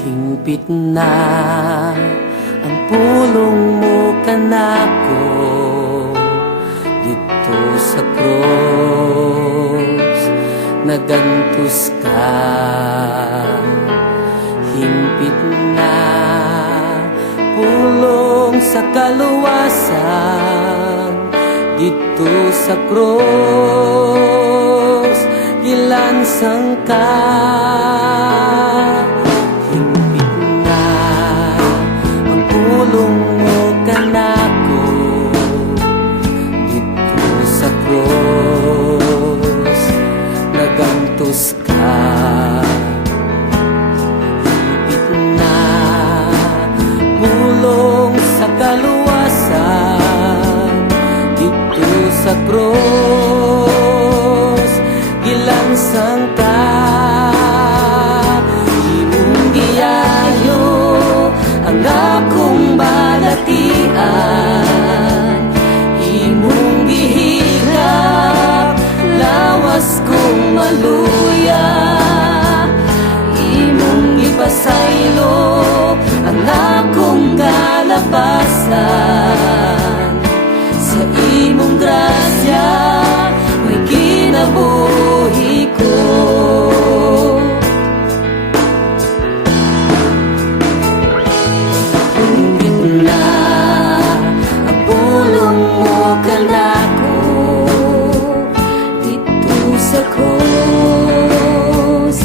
Hingpit na ang pulong mo kanako dito sa cross, nagantos ka. Hingpit na pulong sa kaluwasan dito sa cross, gilansang ka. Nagantos ka. Hingpit na pulong sa kaluwasan dito sa cross, gilansang ka. Imong giyayo ang akong balatian, imong gihilak lawas kong maluya, imong ipasaylo ang akong kalapasan. Sa imong grasya may kinabuhi ko. Hingpit na ang pulong mo kanako sa cross,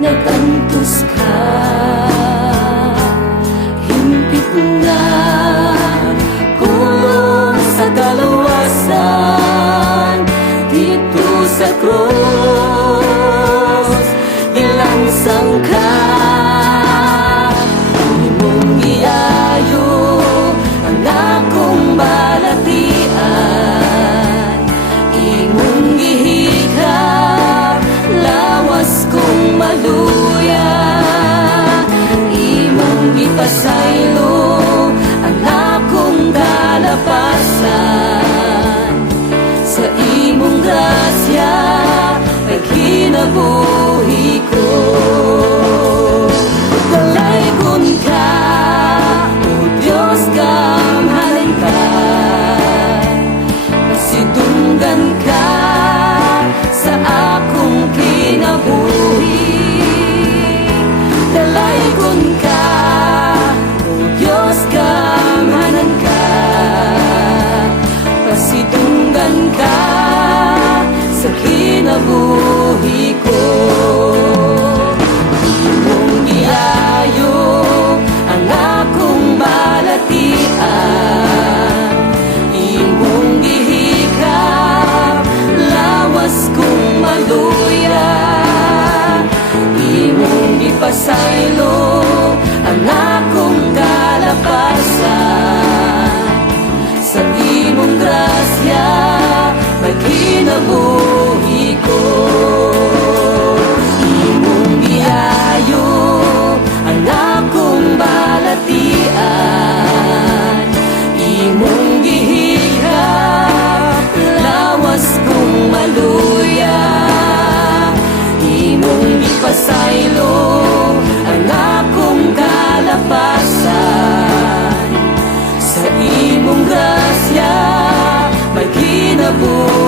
nagantos ka. Hingpit na pulong sa kaluwasan dito sa cross, gilansang ka. Imong giayo ang akong balatian, imong gihikap lawas kong maluya, imong ipasaylo ang akong kalapasan. Sa imong grasya ay kinabuhi ko. Dalaygon ka, O Diyos, kamhalan ka, nasidunggan ka sa akong kinabuhi. Dalaygon ka, O Diyos, kamhanan ka, pasidunggan ka sa kinabuhi ko. Imong giayo ang akong balatian, imong gihikap lawas kong maluya, imong ipasaylo ang akong kalapasan. Sa imong grasya may kinabuhi ko. Imong giayo ang akong balatian, imong gihikap lawas kong maluya, imong ipasaylo ang akong kalapasan. Sa imong grasya may kinabuhi